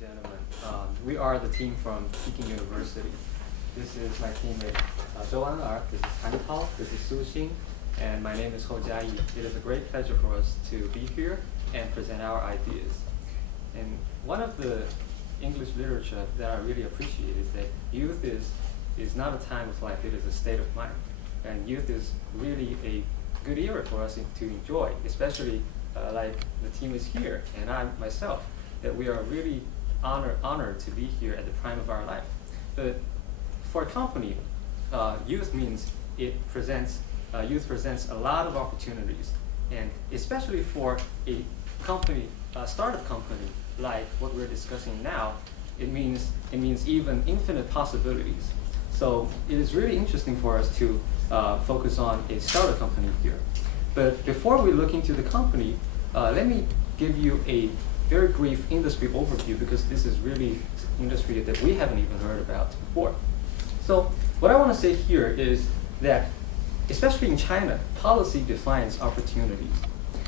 and gentlemen. We are the team from Peking University. This is my teammate Zhou An'er, this is Han Tao, this is Su Xing, and my name is Hou Jiayi. It is a great pleasure for us to be here and present our ideas. And one of the English literature that I really appreciate is that youth is not a time of life, it is a state of mind. And youth is really a good era for us to enjoy, especially like the team is here, and I myself, that we are really honored to be here at the prime of our life. But for a company, youth presents a lot of opportunities, and especially for a company, a startup company like what we're discussing now, it means even infinite possibilities. So it is really interesting for us to focus on a startup company here. But before we look into the company, let me give you a very brief industry overview, because this is really industry that we haven't even heard about before. So what I want to say here is that, especially in China, policy defines opportunities.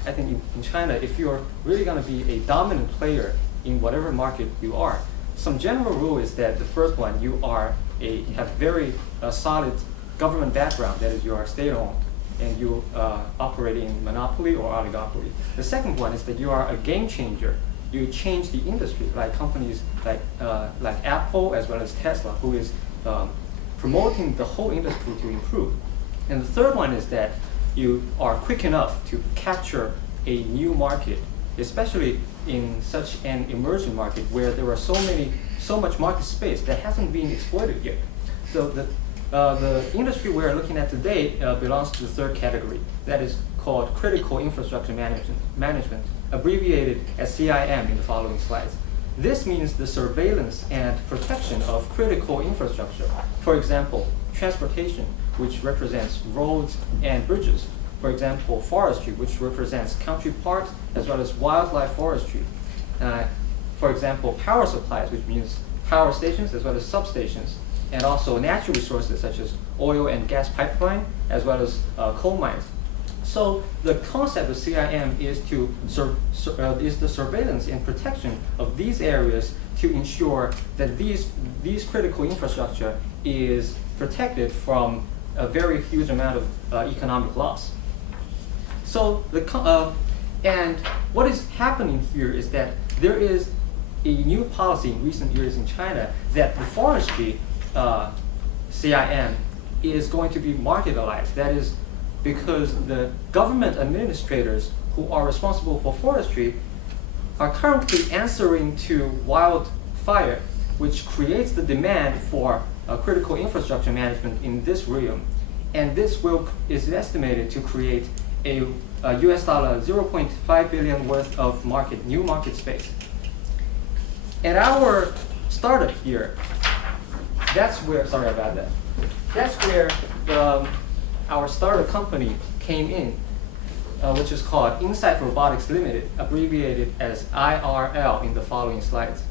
I think in China, if you're really going to be a dominant player in whatever market you are, some general rule is that the first one, you have very solid government background, that is, you are state-owned, and you operate in monopoly or oligopoly. The second one is that you are a game changer. You change the industry, like companies like Apple as well as Tesla, who is promoting the whole industry to improve. And the third one is that you are quick enough to capture a new market, especially in such an emerging market where there are so much market space that hasn't been exploited yet. So the industry we're looking at today belongs to the third category. That is called critical infrastructure management, abbreviated as CIM in the following slides. This means the surveillance and protection of critical infrastructure. For example, transportation, which represents roads and bridges. For example, forestry, which represents country parks as well as wildlife forestry. For example, power supplies, which means power stations as well as substations. And also natural resources such as oil and gas pipeline, as well as coal mines. So the concept of CIM is the surveillance and protection of these areas to ensure that these critical infrastructure is protected from a very huge amount of economic loss. So and what is happening here is that there is a new policy in recent years in China that the forestry CIM is going to be marketalized. That is because the government administrators who are responsible for forestry are currently answering to wildfire, which creates the demand for critical infrastructure management in this realm. And this is estimated to create a US dollar 0.5 billion worth of new market space. At our startup here, that's where our startup company came in, which is called Insight Robotics Limited, abbreviated as IRL in the following slides.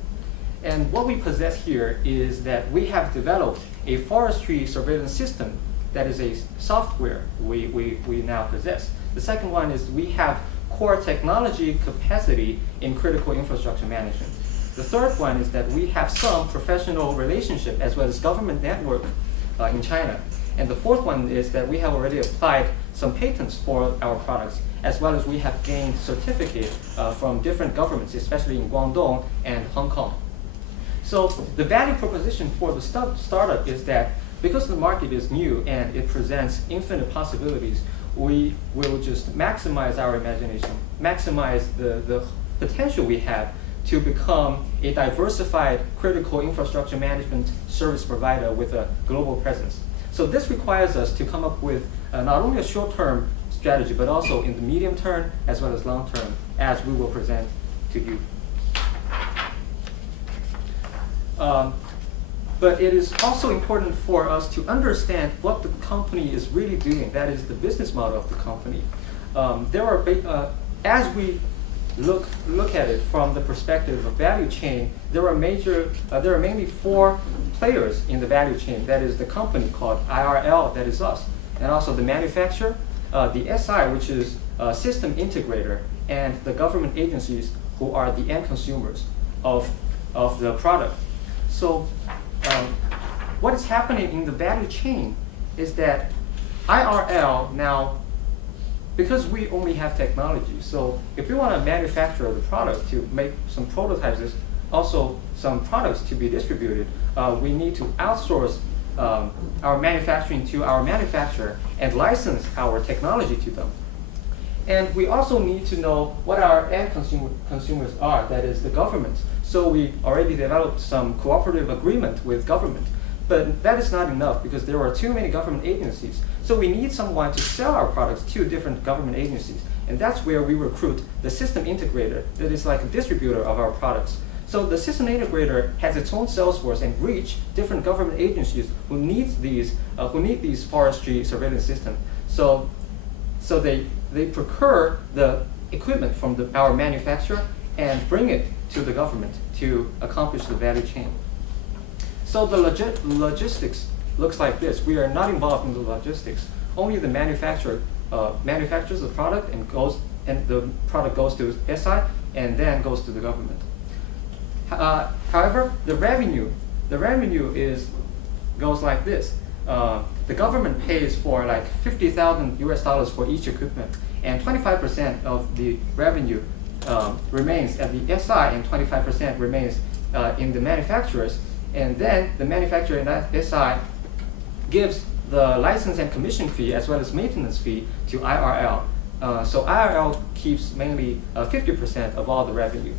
And what we possess here is that we have developed a forestry surveillance system that is a software we now possess. The second one is we have core technology capacity in critical infrastructure management. The third one is that we have some professional relationship as well as government network in China. And the fourth one is that we have already applied some patents for our products, as well as we have gained certificate from different governments, especially in Guangdong and Hong Kong. So the value proposition for the startup is that because the market is new and it presents infinite possibilities, we will just maximize our imagination, maximize the potential we have to become a diversified critical infrastructure management service provider with a global presence. So this requires us to come up with not only a short-term strategy, but also in the medium term as well as long term, as we will present to you. But it is also important for us to understand what the company is really doing. That is the business model of the company. As we look at it from the perspective of value chain, there are mainly four players in the value chain. That is the company called IRL, that is us, and also the manufacturer, the SI, which is a system integrator, and the government agencies who are the end consumers of of the product. So what is happening in the value chain is that IRL now, because we only have technology, so if we want to manufacture the product to make some prototypes, also some products to be distributed, we need to outsource our manufacturing to our manufacturer and license our technology to them. And we also need to know what our end consumers are, that is the government. So we already developed some cooperative agreement with government. But that is not enough because there are too many government agencies. So we need someone to sell our products to different government agencies. And that's where we recruit the system integrator that is like a distributor of our products. So the system integrator has its own sales force and reach different government agencies who need these forestry surveillance systems. So they procure the equipment from our manufacturer and bring it to the government to accomplish the value chain. So the logistics looks like this. We are not involved in the logistics. Only the manufacturer manufactures the product and the product goes to SI and then goes to the government. However, the revenue goes like this. The government pays for like $50,000 for each equipment, and 25% of the revenue remains at the SI, and 25% remains in the manufacturers. And then the manufacturer in SI gives the license and commission fee as well as maintenance fee to IRL. So IRL keeps mainly 50% of all the revenue.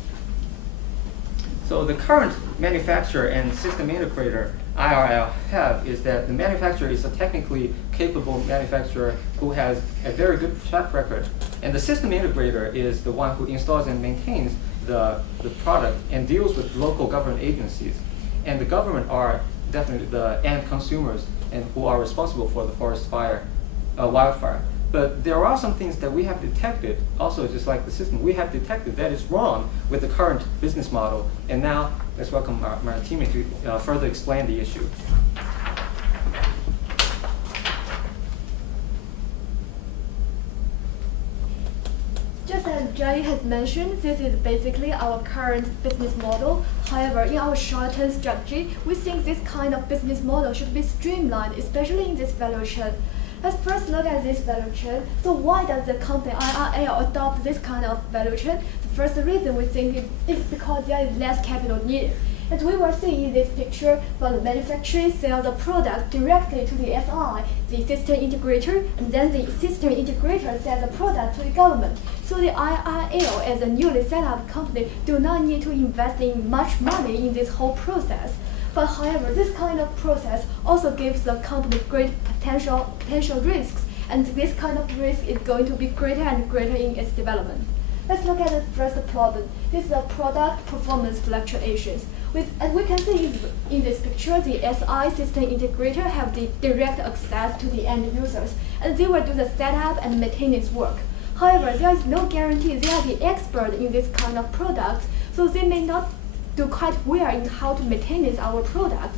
So the current manufacturer and system integrator IRL have is that the manufacturer is a technically capable manufacturer who has a very good track record. And the system integrator is the one who installs and maintains the product and deals with local government agencies. And the government are definitely the end consumers and who are responsible for the forest fire, wildfire. But there are some things that we have detected, also just like the system, we have detected that is wrong with the current business model. And now let's welcome my teammate to further explain the issue. Just as Jai has mentioned, this is basically our current business model. However, in our short-term strategy, we think this kind of business model should be streamlined, especially in this value chain. Let's first look at this value chain. So why does the company IRL adopt this kind of value chain? The first reason we think is because there is less capital needed. As we were seeing in this picture, when the manufacturer sells the product directly to the SI, the system integrator, and then the system integrator sells the product to the government. So the IRL, as a newly set up company, do not need to invest in much money in this whole process. But however, this kind of process also gives the company great potential risks, and this kind of risk is going to be greater and greater in its development. Let's look at the first problem. This is the product performance fluctuations. As we can see in this picture, the SI system integrator have the direct access to the end users, and they will do the setup and maintenance work. However, there is no guarantee they are the expert in this kind of products, so they may not do quite well in how to maintain our products.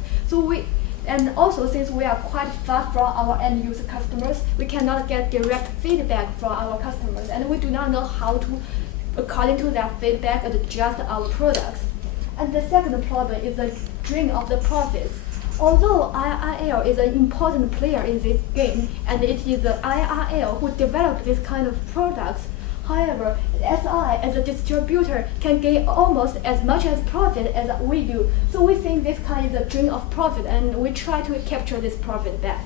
And also, since we are quite far from our end user customers, we cannot get direct feedback from our customers, and we do not know how to, according to that feedback, adjust our products. And the second problem is the drain of the profits. Although IRL is an important player in this game, and it is the IRL who developed this kind of products, however, SI as a distributor can gain almost as much as profit as we do. So we think this kind is a drain of profit, and we try to capture this profit back.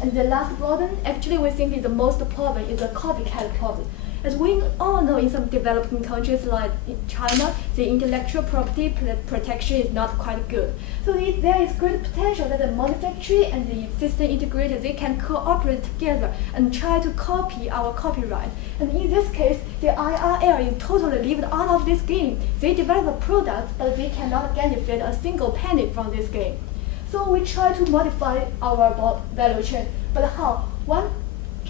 And the last problem, actually we think is the most problem, is the copycat problem. As we all know, in some developing countries like China, the intellectual property protection is not quite good. So there is great potential that the manufacturer and the system integrator, they can cooperate together and try to copy our copyright. And in this case, the IRL is totally left out of this game. They develop a product, but they cannot benefit a single penny from this game. So we try to modify our value chain. But how?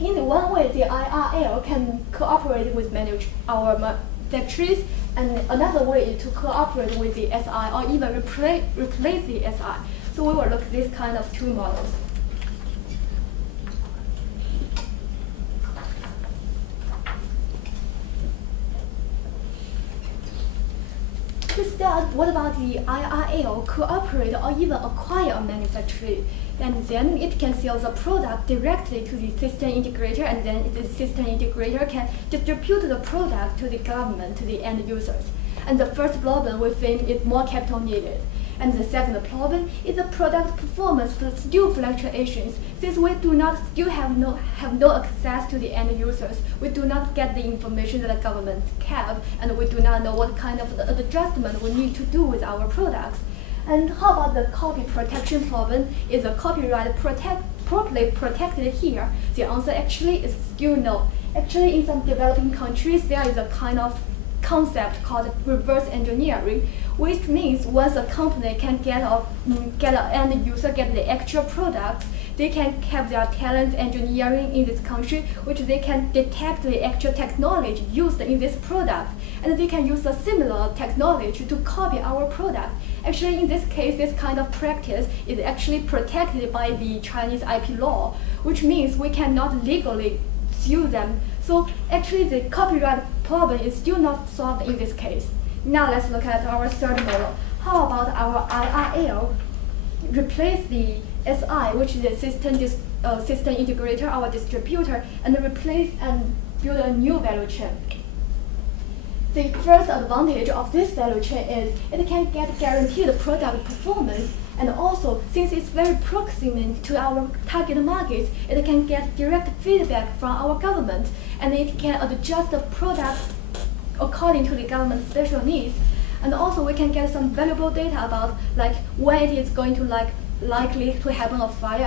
In one way, the IRL can cooperate with our manufacturers, and another way is to cooperate with the SI or even replace the SI. So we will look at this kind of two models. This Instead, what about the IRL cooperate or even acquire a manufacturer? And then it can sell the product directly to the system integrator, and then the system integrator can distribute the product to the government, to the end users. And the first problem we think is more capital needed. And the second problem is the product performance still fluctuations. Since we do not still have no access to the end users, we do not get the information that the government have, and we do not know what kind of adjustment we need to do with our products. And how about the copy protection problem? Is the copyright properly protected here? The answer actually is still no. Actually, in some developing countries, there is a kind of concept called reverse engineering, which means once a company can get an end user, get the actual products, they can have their talent engineering in this country, which they can detect the actual technology used in this product, and they can use a similar technology to copy our product. Actually, in this case, this kind of practice is actually protected by the Chinese IP law, which means we cannot legally sue them. So actually, the copyright problem is still not solved in this case. Now let's look at our third model. How about our IRL replace the SI, which is the system integrator, our distributor, and replace and build a new value chain? The first advantage of this value chain is it can get guaranteed product performance, and also since it's very proximate to our target markets, it can get direct feedback from our government, and it can adjust the product according to the government's special needs. And also we can get some valuable data about like when it is going to likely to happen a fire,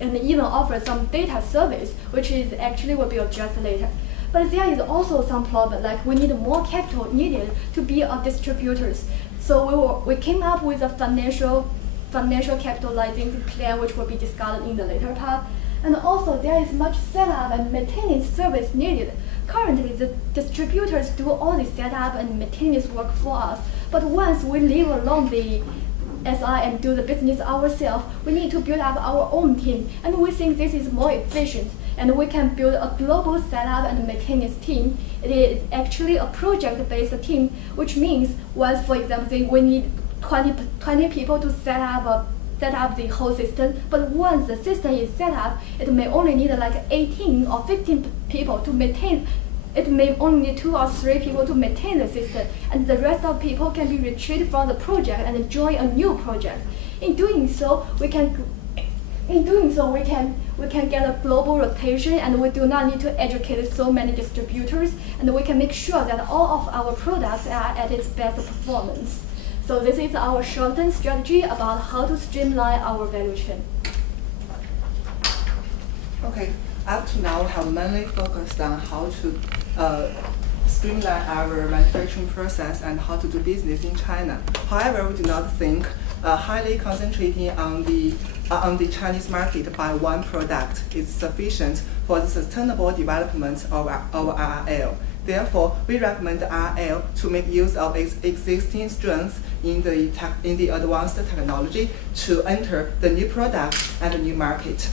and even offer some data service, which is actually will be adjusted later. But there is also some problem, like we need more capital needed to be our distributors. So we came up with a financial capitalizing plan, which will be discussed in the later part. And also there is much setup and maintenance service needed. Currently, the distributors do all the setup and maintenance work for us. But once we leave alone the SI and do the business ourselves, we need to build up our own team. And we think this is more efficient. And we can build a global setup and maintenance team. It is actually a project-based team, which means once, for example, we need 20 people to set up the whole system. But once the system is set up, it may only need like 18 or 15 people to maintain. It may only need 2 or 3 people to maintain the system, and the rest of people can be retreated from the project and join a new project. In doing so, we can get a global rotation, and we do not need to educate so many distributors, and we can make sure that all of our products are at its best performance. So this is our short-term strategy about how to streamline our value chain. Okay, up to now we have mainly focused on how to streamline our manufacturing process and how to do business in China. However, we do not think highly concentrating on the Chinese market by one product is sufficient for the sustainable development of our RRL. Therefore, we recommend RRL to make use of its existing strengths in the advanced technology to enter the new product and the new market.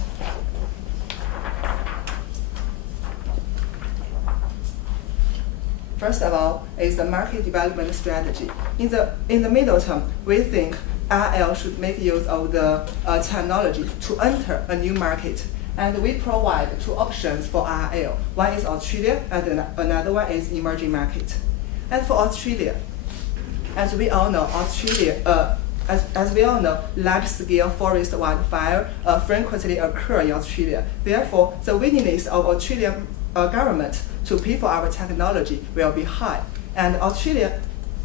First of all, is the market development strategy. In the middle term, we think RL should make use of the technology to enter a new market. And we provide 2 options for RL. One is Australia, and another one is emerging market. And for Australia, as we all know, large-scale forest wildfire frequently occur in Australia. Therefore, the willingness of Australian government to pay for our technology will be high. And Australia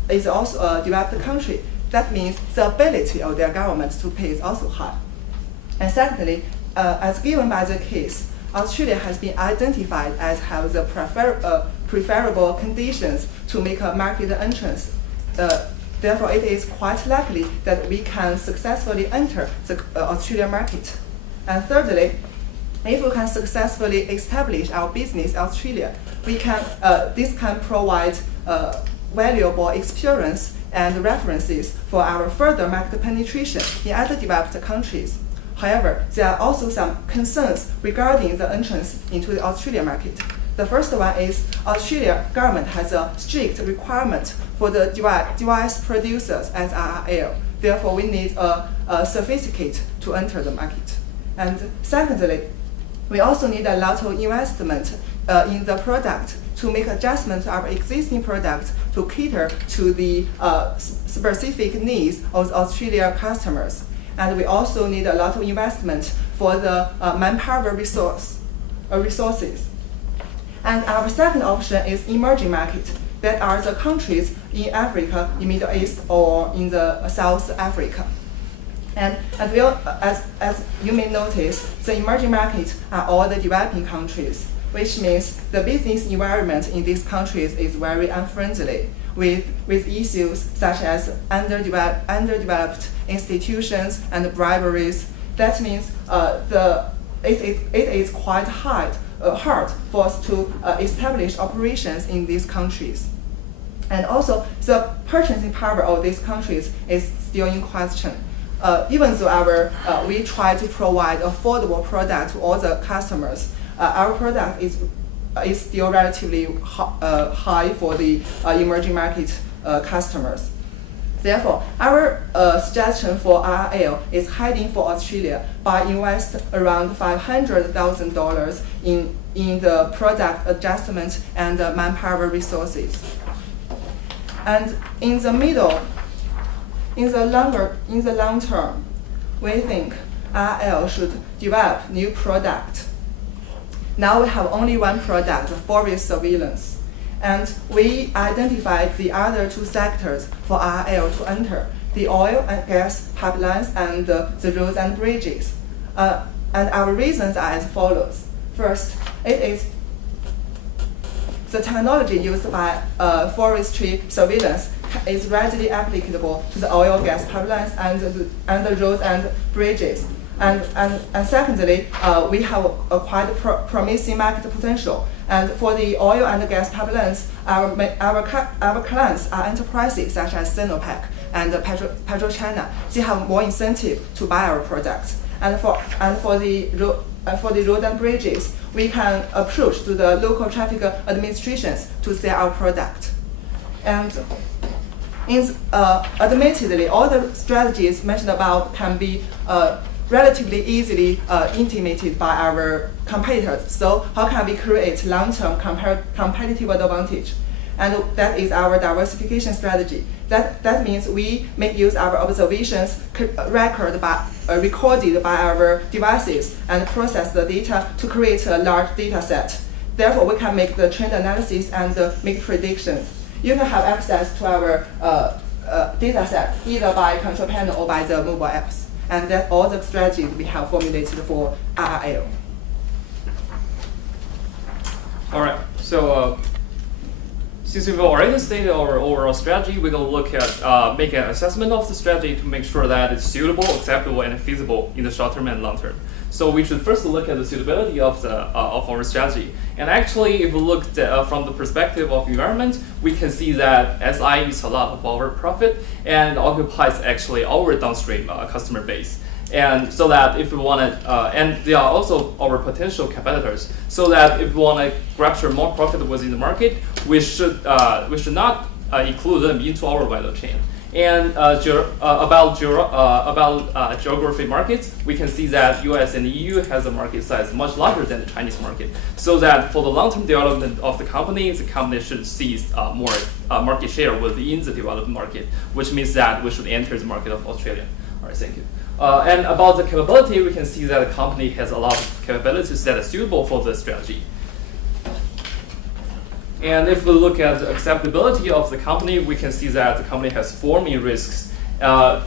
is also a developed country. That means the ability of their government to pay is also high. And secondly, as given by the case, Australia has been identified as having the preferable conditions to make a market entrance. Therefore, it is quite likely that we can successfully enter the Australian market. And thirdly, if we can successfully establish our business in Australia, this can provide valuable experience and references for our further market penetration in other developed countries. However, there are also some concerns regarding the entrance into the Australian market. The first one is Australia government has a strict requirement for the device producers as RRL. Therefore, we need a certificate to enter the market. And secondly, we also need a lot of investment in the product to make adjustments to our existing product to cater to the specific needs of Australian customers. And we also need a lot of investment for the manpower resources. And our second option is emerging market. That are the countries in Africa, in Middle East, or in the South Africa. And as you may notice, the emerging markets are all the developing countries, which means the business environment in these countries is very unfriendly, with issues such as underdeveloped institutions and briberies. That means it is quite hard for us to establish operations in these countries. And also, the purchasing power of these countries is still in question. Even though we try to provide affordable product to all the customers, our product is still relatively high for the emerging market customers. Therefore, our suggestion for RRL is heading for Australia by invest around $500,000 in the product adjustment and manpower resources. And in the long term, we think RRL should develop new product. Now we have only one product, forest surveillance. And we identified the other two sectors for RRL to enter, the oil and gas pipelines and the roads and bridges. And our reasons are as follows. First, it is the technology used by forestry surveillance is readily applicable to the oil gas pipelines and the roads and bridges. And secondly, we have a quite promising market potential. And for the oil and gas pipelines, our clients are enterprises such as Sinopec and PetroChina. They have more incentive to buy our products. And for the road and bridges, we can approach to the local traffic administrations to sell our product. And admittedly, all the strategies mentioned above can be relatively easily implemented by our competitors. So how can we create long-term competitive advantage? And that is our diversification strategy. That means we make use of our observations recorded by our devices and process the data to create a large data set. Therefore, we can make the trend analysis and make predictions. You can have access to our data set either by control panel or by the mobile apps. And that's all the strategies we have formulated for RRL. All right, so since we've already stated our overall strategy, we're going to look at make an assessment of the strategy to make sure that it's suitable, acceptable, and feasible in the short term and long term. So we should first look at the suitability of our strategy. And actually, if we look from the perspective of environment, we can see that SI is a lot of our profit and occupies actually our downstream customer base. And so that if we want to, and they are also our potential competitors, so that if we want to capture more profit within the market, we should not include them into our value chain. And about geography markets, we can see that US and EU has a market size much larger than the Chinese market. So that for the long-term development of the company should seize more market share within the developed market, which means that we should enter the market of Australia. All right, thank you. And about the capability, we can see that the company has a lot of capabilities that are suitable for the strategy. And if we look at the acceptability of the company, we can see that the company has 4 main risks,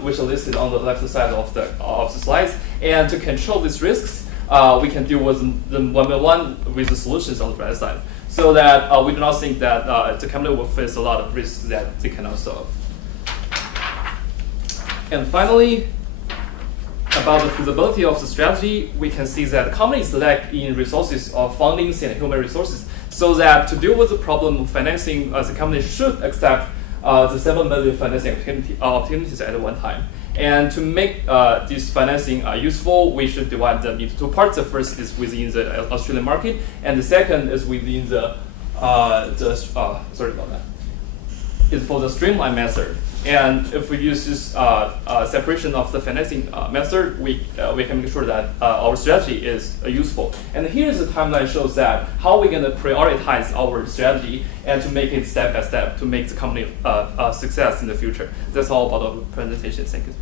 which are listed on the left side of the slides. And to control these risks, we can deal with them one by one with the solutions on the right side, so that we do not think that the company will face a lot of risks that they cannot solve. And finally, about the feasibility of the strategy, we can see that companies lack in resources of fundings and human resources. So that to deal with the problem of financing, the company should accept the 7 million financing opportunities at one time. And to make this financing useful, we should divide them into two parts. The first is within the Australian market, and the second is within the sorry about that. Is for the streamline method. And if we use this separation of the financing method, we can make sure that our strategy is useful. And here's the timeline shows that how we're going to prioritize our strategy and to make it step by step to make the company a success in the future. That's all about our presentation. Thank you.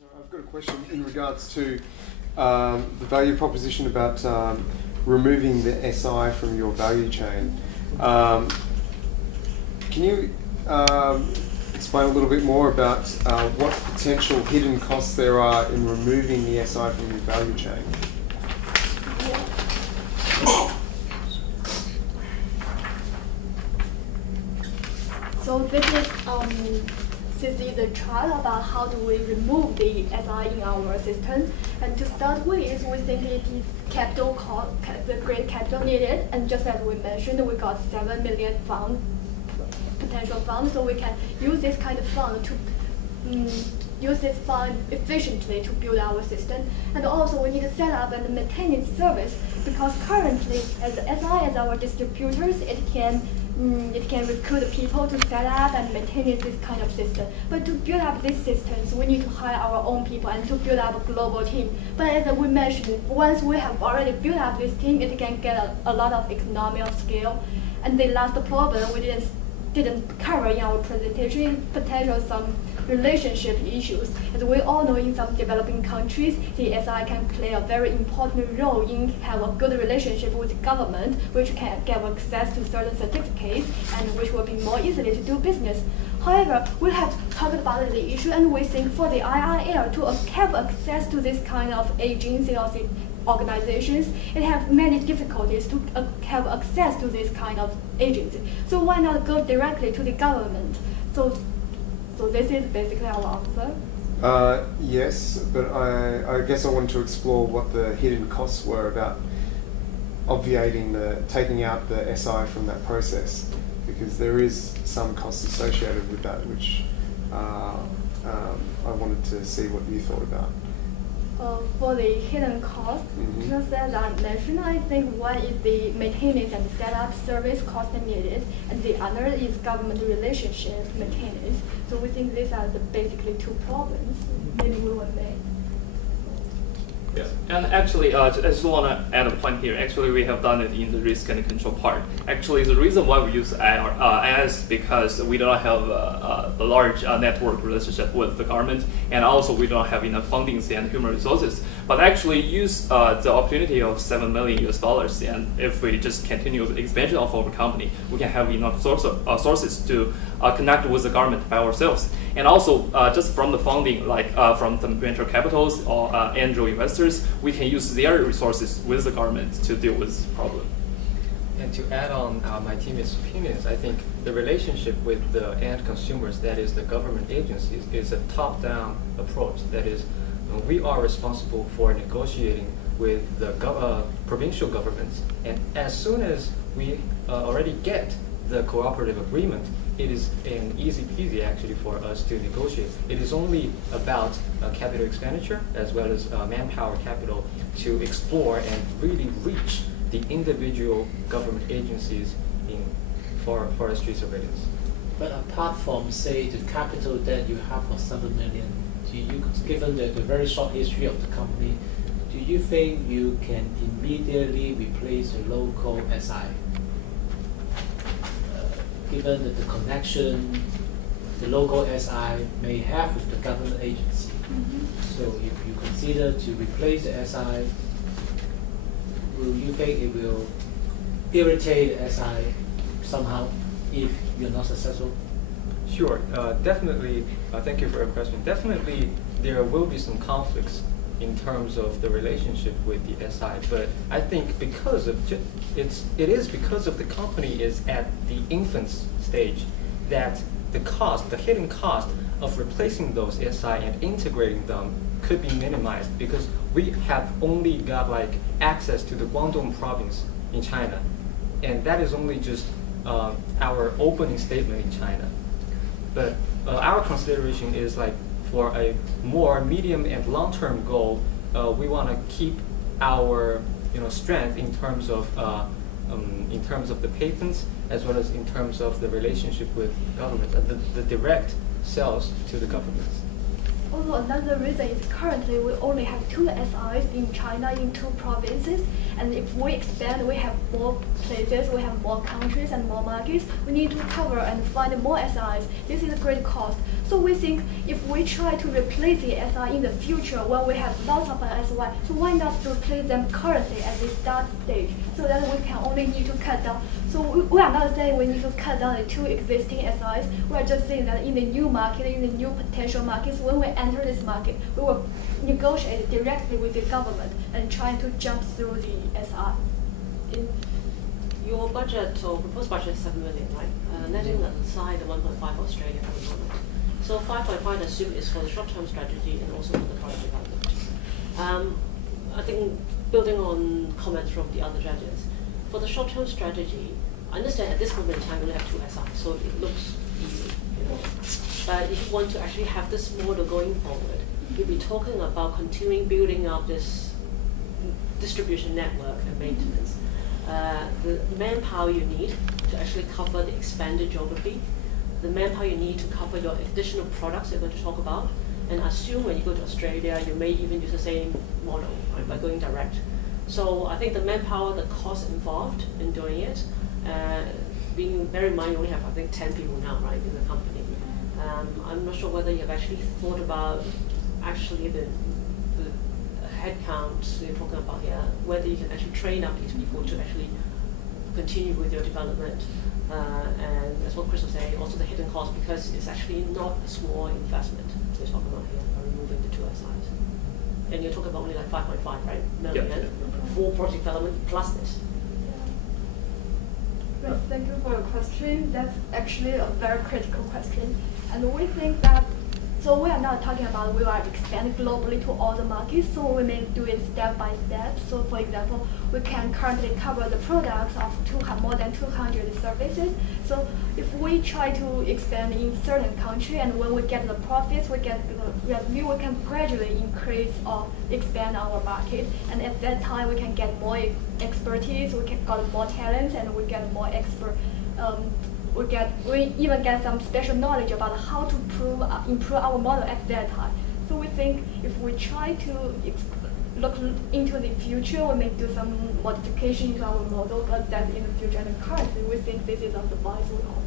So I've got a question in regards to the value proposition about removing the SI from your value chain. Can you explain a little bit more about what potential hidden costs there are in removing the SI from your value chain? So this is the chart about how do we remove the SI in our system. And to start with, we think it is capital cost, the great capital needed. And just as we mentioned, we got 7 million potential funds, so we can use this kind of fund to use this fund efficiently to build our system. And also we need to set up and maintain service, because currently as SI as our distributors, it can recruit people to set up and maintain this kind of system. But to build up these systems, we need to hire our own people and to build up a global team. But as we mentioned, once we have already built up this team, it can get a lot of economy of scale. And the last problem we didn't cover in our presentation, potential some relationship issues. As we all know, in some developing countries, the SI can play a very important role in have a good relationship with the government, which can get access to certain certificates and which will be more easily to do business. However, we have talked about the issue, and we think for the IIL to have access to this kind of agency or the organizations, it have many difficulties to have access to this kind of agency. So why not go directly to the government? So this is basically our answer. Yes, but I guess I wanted to explore what the hidden costs were about obviating taking out the SI from that process, because there is some costs associated with that, which I wanted to see what you thought about. For the hidden cost, just as I mentioned, I think one is the maintenance and setup service cost needed, and the other is government relationship maintenance. So we think these are basically two problems maybe we will make. Yeah, and actually, I just want to add a point here. Actually, we have done it in the risk and control part. Actually, the reason why we use IS because we don't have a large network relationship with the government, and also we don't have enough fundings and human resources. But actually, use the opportunity of $7 million US, and if we just continue the expansion of our company, we can have enough sources to connect with the government by ourselves. And also, just from the funding, like from the venture capitals or angel investors, we can use their resources with the government to deal with this problem. And to add on my teammates' opinions, I think the relationship with the end consumers, that is the government agencies, is a top-down approach. That is, we are responsible for negotiating with the provincial governments, and as soon as we already get the cooperative agreement, it is an easy peasy actually for us to negotiate. It is only about capital expenditure as well as manpower capital to explore and really reach the individual government agencies in forestry surveillance. But apart from, say, the capital that you have for 7 million, given the very short history of the company, do you think you can immediately replace the local SI? Given that the connection the local SI may have with the government agency. So if you consider to replace the SI, will you think it will irritate the SI somehow if you're not successful? Sure, definitely. Thank you for your question. Definitely, there will be some conflicts in terms of the relationship with the SI, but I think because of it is because of the company is at the infant stage that the hidden cost of replacing those SI and integrating them could be minimized, because we have only got like access to the Guangdong province in China, and that is only just our opening statement in China. But our consideration is like for a more medium and long-term goal, we want to keep our strength in terms of the patents, as well as in terms of the relationship with governments, the direct sales to the governments. Also, another reason is currently we only have 2 SIs in China in 2 provinces, and if we expand, we have more places, we have more countries and more markets. We need to cover and find more SIs. This is a great cost. So we think if we try to replace the SI in the future when we have lots of SI, so why not replace them currently at the start stage, so that we can only need to cut down. So we are not saying we need to cut down the 2 existing SIs. We are just saying that in the new market, in the new potential markets, when we enter this market, we will negotiate directly with the government and try to jump through the SI. Your budget or proposed budget is 7 million, right? Netting aside the 1.5 for Australia at the moment. So 5.5 I assume is for the short-term strategy and also for the product development. I think building on comments from the other judges, for the short-term strategy, I understand at this moment in time we only have 2 SIs, so it looks easy, But if you want to actually have this model going forward, you'll be talking about continuing building up this distribution network and maintenance. The manpower you need to actually cover the expanded geography, the manpower you need to cover your additional products you're going to talk about, and assume when you go to Australia, you may even use the same model, right, by going direct. So I think the manpower, the cost involved in doing it, being very in mind, you only have, I think, 10 people now, right, in the company. I'm not sure whether you've actually thought about actually the headcount you're talking about here, whether you can actually train up these people to actually continue with your development. And that's what Chris was saying, also the hidden cost, because it's actually not a small investment we're talking about here by removing the 2 SIs. And you're talking about only like 5.5, right, million for project development plus this. Right, thank you for your question. That's actually a very critical question. And we think that, so we are not talking about we are expanding globally to all the markets, so we may do it step by step. So for example, we can currently cover the products of more than 200 services. So if we try to expand in certain country, and when we get the profits, we get the revenue, we can gradually increase or expand our market. And at that time, we can get more expertise, we can get more talents, and we get more expert. We even get some special knowledge about how to improve our model at that time. So we think if we try to look into the future, we may do some modification to our model, but that's in the future. And currently, we think this is advisable.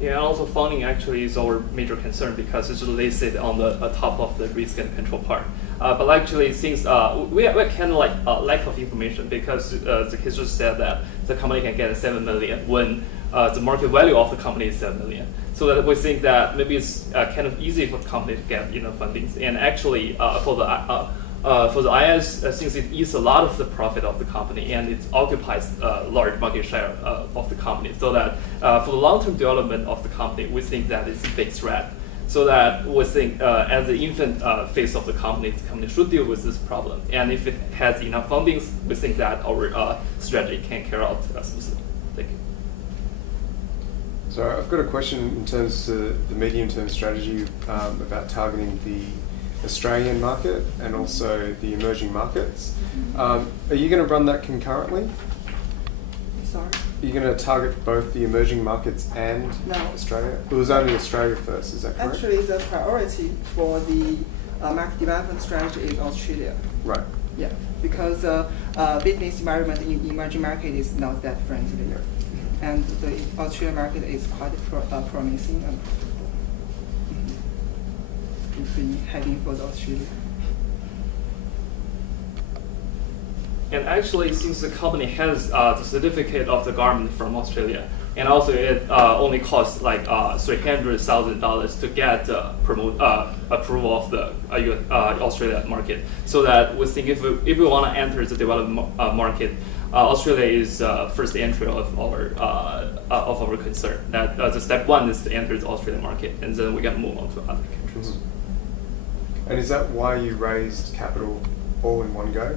Yeah, and also funding actually is our major concern because it's listed on the top of the risk and control part. But actually, since we kind of like lack of information because the case just said that the company can get 7 million when the market value of the company is 7 million. So that we think that maybe it's kind of easy for the company to get fundings. And actually, for the IS, since it eats a lot of the profit of the company and it occupies a large market share of the company, so that for the long-term development of the company, we think that it's a big threat. So that we think as the infant phase of the company should deal with this problem. And if it has enough fundings, we think that our strategy can carry out smoothly. Thank you. So I've got a question in terms of the medium-term strategy about targeting the Australian market and also the emerging markets. Are you going to run that concurrently? Sorry? Are you going to target both the emerging markets and No. Australia? It was only Australia first, is that correct? Actually, the priority for the market development strategy is Australia. Right. Yeah, because business environment in emerging market is not that friendly, and the Australian market is quite promising and we've been heading for the Australia. And actually, since the company has the certificate of the government from Australia, and also it only costs like $300,000 to get approval of the Australian market. So that we think if we want to enter the developed market, Australia is first entry of our concern. That the step one is to enter the Australian market, and then we can move on to other countries. Mm-hmm. And is that why you raised capital all in one go?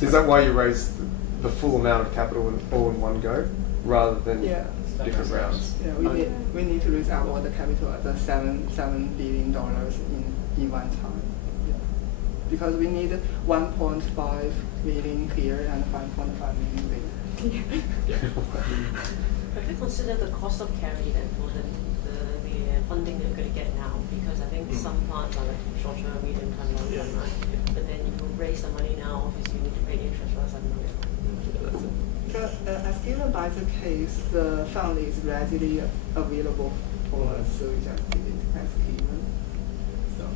Is that why you raised the full amount of capital all in one go, rather than? Yeah. different rounds. Yeah, we need to raise up all the capital at the $7 billion in one time. Yeah. Because we need 1.5 million here and 5.5 million there. Have you considered the cost of carry then for the funding you're going to get now? Because I think some plans are like short term, medium term, long term, right? But then you raise the money now, obviously you need to pay interest for $7 million. As given by the case, the fund is readily available for us, so we just did it as given. So.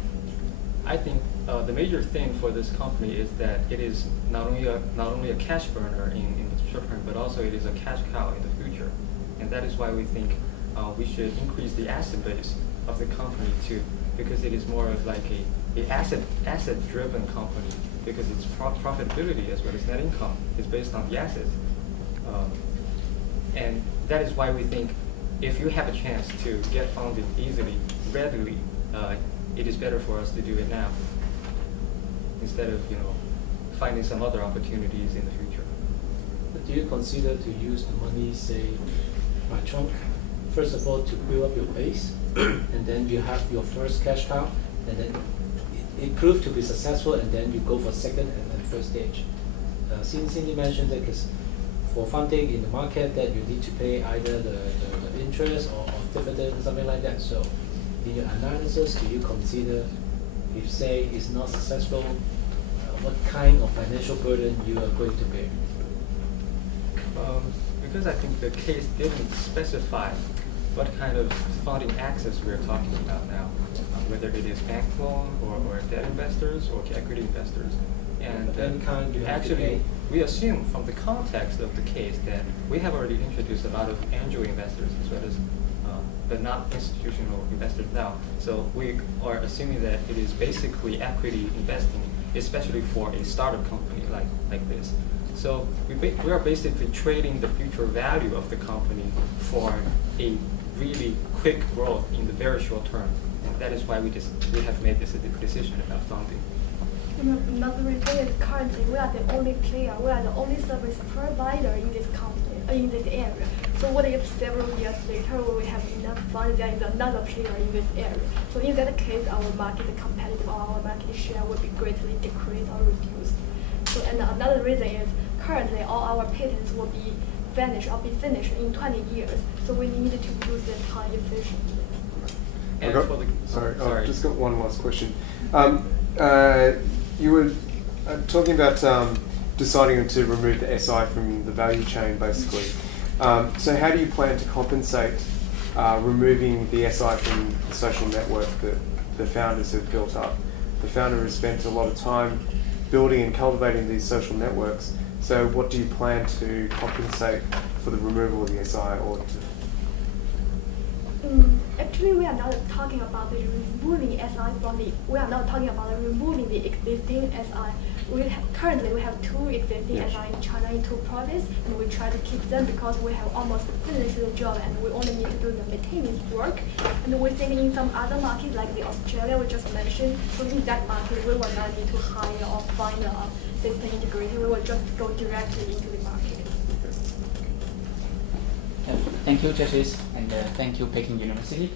I think the major thing for this company is that it is not only a cash burner in the short term, but also it is a cash cow in the future, and that is why we think we should increase the asset base of the company too, because it is more of like a asset-driven company, because its profitability as well as net income is based on the assets, and that is why we think if you have a chance to get funded easily, readily, it is better for us to do it now instead of finding some other opportunities in the future. But do you consider to use the money, say, by chunk? First of all, to build up your base, and then you have your first cash cow, and then it proved to be successful, and then you go for second and then first stage. Since Cindy mentioned that, because for funding in the market, that you need to pay either the interest or dividend, something like that. So, in your analysis, do you consider, if say it's not successful, what kind of financial burden you are going to bear? Because I think the case didn't specify what kind of funding access we're talking about now, whether it is bank loan or debt investors or equity investors. And Any kind you have to pay. actually, we assume from the context of the case that we have already introduced a lot of angel investors as well as, but not institutional investors now. So we are assuming that it is basically equity investing, especially for a startup company like this. So we are basically trading the future value of the company for a really quick growth in the very short term, and that is why we have made this decision about funding. Another reason is currently we are the only player, we are the only service provider in this company, in this area. So what if several years later we have enough funds, there is another player in this area? So in that case, our market competitive or our market share will be greatly decreased or reduced. So and another reason is currently all our patents will be finished in 20 years. So we need to use the time efficiently. And for the, sorry, sorry. I've just got one last question. You were talking about deciding to remove the SI from the value chain, basically. So how do you plan to compensate removing the SI from the social network that the founders have built up? The founder has spent a lot of time building and cultivating these social networks. So what do you plan to compensate for the removal of the SI or to? Actually, we are not talking about the removing SI from the. We are not talking about removing the existing SI. Currently we have two existing SI in China in two provinces, and we try to keep them because we have almost finished the job, and we only need to do the maintenance work. And we think in some other markets like the Australia we just mentioned, so in that market we will not need to hire or find a system integrator. We will just go directly into the market. Thank you, judges, and thank you, Peking University.